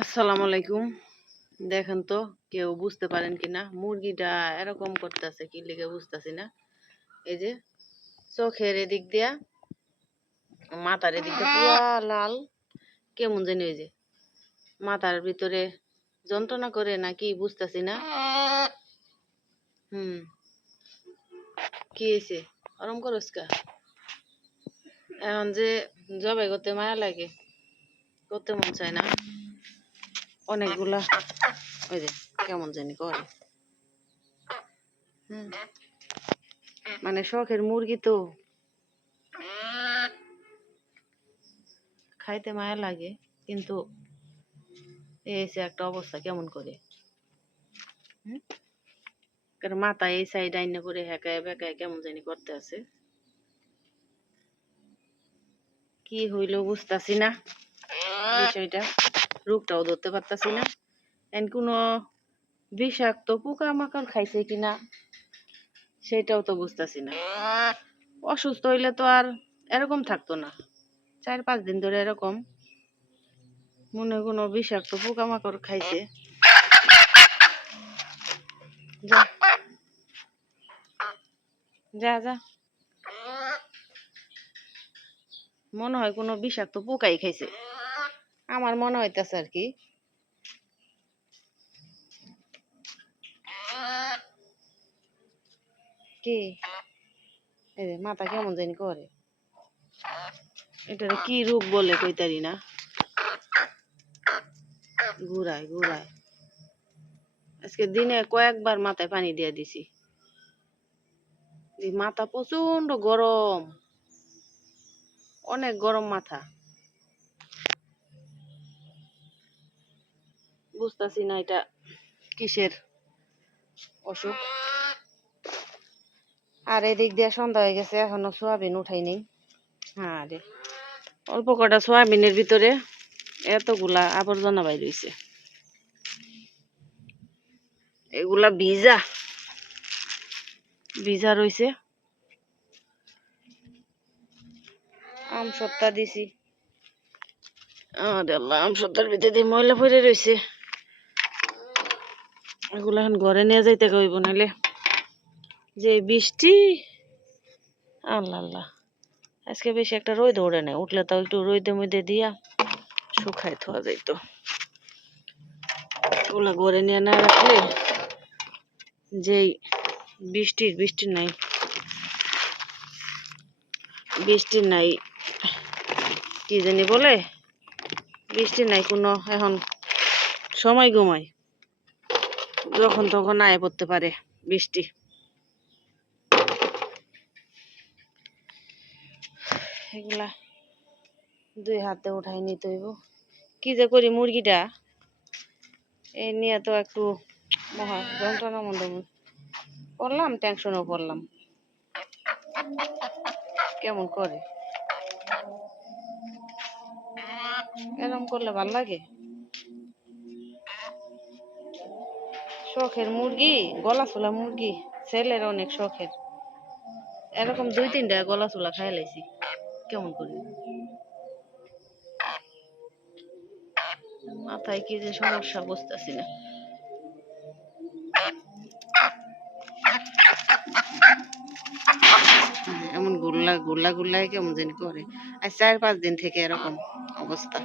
আসসালামু আলাইকুম। দেখেন তো কেউ বুঝতে পারেন কিনা মুরগিটা এরকম করতেছে কি লিগে বুঝতেছি না। এই যে চোখের এদিক দিয়া মাথার এদিক দিয়ে পুরা লাল, কেমন জানি ওই যে মাথার ভিতরে যন্ত্রণা করে নাকি বুঝতেছি না। কি হয়েছে আরাম করস কা? এখন যে জবাই করতে মায়া লাগে, করতে মন চায় না। অনেকগুলা ওই যে কেমন জানি করে। মানে শখের মুরগি তো খাইতে মায়া লাগে, কিন্তু এসে একটা অবস্থা কেমন করে মাথা এই সাইড আইনে করে হেঁকায় বেকায় কেমন জানি করতে আছে। কি হইলো বুঝতেছি না বিষয়টা, রোগটাও ধরতে পারতাছি না। কোনো বিষাক্ত পোকামাকড় খাইছে কিনা সেটাও তো বুঝতেছি না। অসুস্থ হইলে তো আর এরকম থাকতো না, 4-5 দিন ধরে এরকম মনে কোনো বিষাক্ত পোকামাকড় খাইছে। যা যা যা, মনে হয় কোনো বিষাক্ত পোকাই খাইছে, আমার মনে হইতেছে আর কি। কি এই যে মাথা কেমন জানি করে, এটা কি রোগ বলে কইতারি না। ঘুরায় ঘুরায়, আজকে দিনে কয়েকবার মাথায় পানি দিয়ে দিছি। মাথা প্রচন্ড গরম, অনেক গরম মাথা। বুঝতেছি না এটা কিসের অসুখ। আর এদিক দিয়ে সন্ধ্যা হয়ে গেছে, এখনো সোয়াবিন উঠাই নেই। হ্যাঁ রে, অল্প কটা সোয়াবিনের ভিতরে এতগুলা আবর্জনা বাইর হইছে। এগুলা ভিজা ভিজা রইছে। আম সত্তা দিছি, আম সত্তার ভিতরে ময়লা পড়ে রয়েছে। এগুলা এখন ঘরে নিয়ে যাইতে কইব, নাইলে যে বৃষ্টি। আল্লাহ আল্লাহ, আজকে বেশি একটা রোদ ওড়ে না, উঠলে তাও একটু রোদে মধ্যে দিয়া শুকাই থোয়া যাইতো। ওগুলা ঘরে নিয়ে না রাখলে যেই বৃষ্টি নাই, কি জানি বলে, বৃষ্টি নাই কোনো এখন সময় ঘুমায়, যখন তখন আয় পড়তে পারে বৃষ্টি। এগুলা 2 হাতে উঠাই নিতে হইব। কি যে করি মুরগিটা এই নিয়ে তো একটু মহা যন্ত্রণার মধ্যে পড়লাম, টেনশনও পড়লাম। কেমন করে এরকম করলে ভাল লাগে? শখের মুরগি, গলা চুলা মুরগি, ছেলের অনেক শখের। এরকম 2-3টা গলা চুলা খাই লাইছি, কেমন করি। মাথায় কি যে সমস্যা বুঝতেছি না। এমন গুল্লা গুল্লা গুল্লাই কেমন জানি করে, আর 4-5 দিন থেকে এরকম অবস্থা।